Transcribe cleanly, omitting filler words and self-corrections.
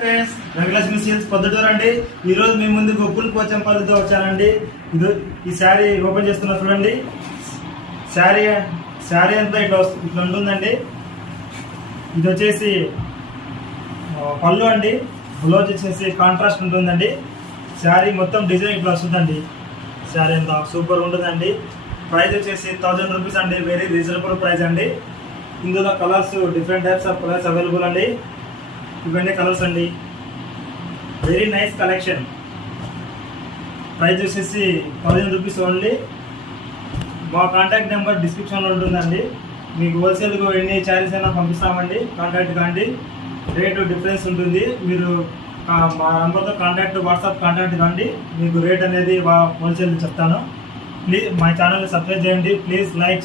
Friends, Venkatalakshmi silks Proddatur అండి. ఈ రోజు మీ ముందుకు ఫుల్ పోచంపల్లితో వచ్చానండి. ఈ శారీ ఓపెన్ చేస్తున్నా చూడండి. శారీ అంతా ఇట్లా ఉంటుందండి. ఇది వచ్చేసి పళ్ళు అండి. బ్లౌజ్ వచ్చేసి కాంట్రాస్ట్ ఉంటుందండి. శారీ మొత్తం డిజైన్ ఇట్లా వస్తుందండి. శారీ అంతా సూపర్ ఉంటుందండి. ప్రైస్ వచ్చేసి 1000 రూపీస్ అండి. వెరీ రీజనబుల్ ప్రైస్ అండి. ఇందులో colours different types of colours available అండి. ఇవన్నీ కలర్స్ అండి. Very nice collection. ప్రైస్ వచ్చేసి 1000 రూపీస్ ఓన్లీ. మా కాంటాక్ట్ నెంబర్ డిస్క్రిప్షన్లో ఉంటుందండి. మీకు హోల్సేల్గా ఎన్ని శారీస్ అయినా పంపిస్తామండి. కాంటాక్ట్ కాండి. రేటు డిఫరెన్స్ ఉంటుంది. మీరు మా నెంబర్తో వాట్సాప్ కాంటాక్ట్ కాండి. మీకు రేట్ అనేది హోల్సేల్ చెప్తాను. ప్లీజ్ మా ఛానల్ని సబ్స్క్రైబ్ చేయండి. Please like